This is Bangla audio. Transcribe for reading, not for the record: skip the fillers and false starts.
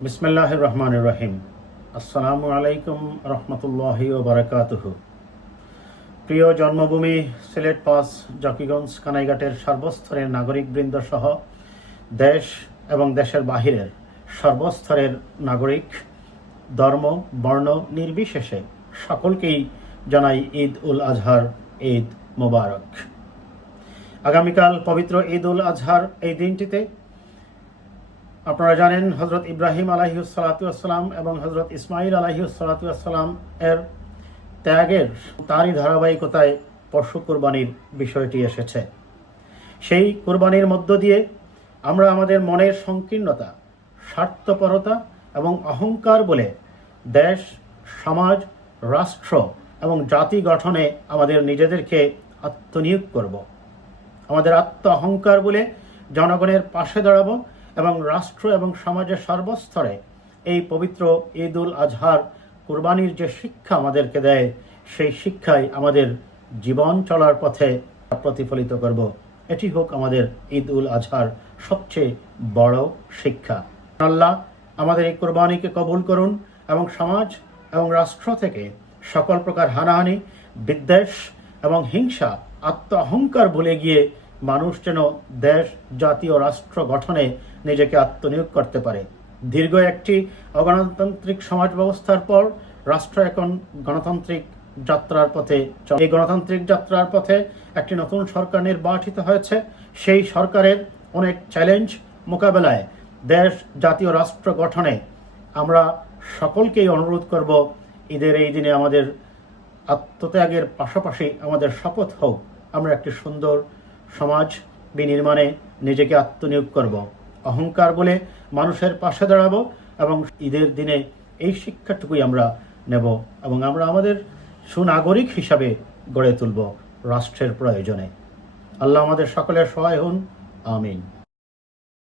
বিসমিল্লাহির রহমানির রহিম। আসসালামু আলাইকুম রহমতুল্লাহি ওয়া বারাকাতুহু। প্রিয় জন্মভূমি সিলেট পাস জকিগঞ্জ কানাইঘাটের সর্বস্তরের নাগরিকবৃন্দ সহ দেশ এবং দেশের বাহিরের সর্বস্তরের নাগরিক, ধর্ম বর্ণ নির্বিশেষে সকলকেই জানাই ঈদ উল আজহার ঈদ মোবারক। আগামীকাল পবিত্র ঈদ উল আজহার এই দিনটিতে আপনারা জানেন হজরত ইব্রাহিম আলাইহিসসালাম এবং হজরত ইসমাইল আলাইহিসসালাম এর ত্যাগের তারই ধারাবাহিকতায় পশু কোরবানির বিষয়টি এসেছে। সেই কোরবানির মধ্য দিয়ে আমরা আমাদের মনের সংকীর্ণতা, স্বার্থপরতা এবং অহংকার বলে দেশ, সমাজ, রাষ্ট্র এবং জাতি গঠনে আমাদের নিজেদেরকে আত্মনিয়োগ করব। আমাদের আত্ম অহংকার বলে জনগণের পাশে দাঁড়াবো এবং রাষ্ট্র এবং সমাজের সর্বস্তরে এই পবিত্র ঈদ উল আজহার কুরবানির যে শিক্ষা আমাদেরকে দেয়, সেই শিক্ষাই আমাদের জীবন চলার পথে প্রতিফলিত করব। এটি হোক আমাদের ঈদ উল আজহার সবচেয়ে বড় শিক্ষা। আল্লাহ আমাদের এই কুরবানিকে কবুল করুন এবং সমাজ এবং রাষ্ট্র থেকে সকল প্রকার হানাহানি, বিদ্বেষ এবং হিংসা, আত্ম অহংকার ভুলে গিয়ে মানুষ যেন দেশ, জাতি ও রাষ্ট্র গঠনে নিজেকে আত্মনিয়োগ করতে পারে। দীর্ঘ একটি অগণতান্ত্রিক সমাজ ব্যবস্থার পর রাষ্ট্র এখন গণতান্ত্রিক যাত্রার পথে। এই গণতান্ত্রিক যাত্রার পথে একটি নতুন সরকার নির্বাচিত হয়েছে। সেই সরকারের অনেক চ্যালেঞ্জ মোকাবেলায় দেশ, জাতি ও রাষ্ট্র গঠনে আমরা সকলকেই অনুরোধ করব, ঈদের এই দিনে আমাদের আত্মত্যাগের পাশাপাশি আমাদের শপথ হোক আমরা একটি সুন্দর সমাজ বিনির্মাণে নিজেকে আত্মনিয়োগ করব, অহংকার বলে মানুষের পাশে দাঁড়াবো এবং ঈদের দিনে এই শিক্ষাটুকুই আমরা নেব এবং আমরা আমাদের সুনাগরিক হিসাবে গড়ে তুলব রাষ্ট্রের প্রয়োজনে। আল্লাহ আমাদের সকলের সহায় হন। আমিন।